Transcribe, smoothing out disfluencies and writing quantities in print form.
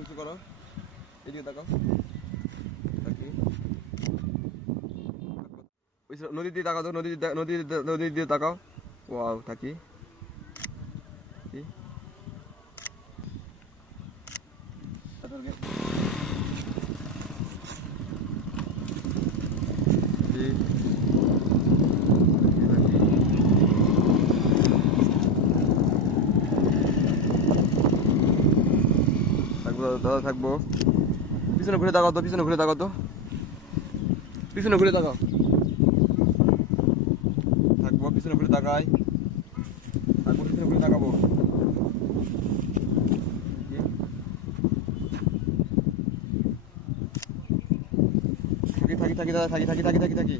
উঁচু করো, এদিকে তাকাও, থাকি নদীর দিকে তাকাও তো, নদীর দিকে তাকাও, ওয়াও থাকি কি থাকবো দাদা, থাকবো। পিছনে ঘুরে তাকাও তো, পিছনে ঘুরে তাকাও তো, পিছনে ঘুরে তাকাও, থাকবো। পিছনে ঘুরে তাকাই, থাকবো। পিছনে ঘুরে তাকাবো, থাকি থাকি থাকি দাদা, থাকি থাকি থাকি থাকি থাকি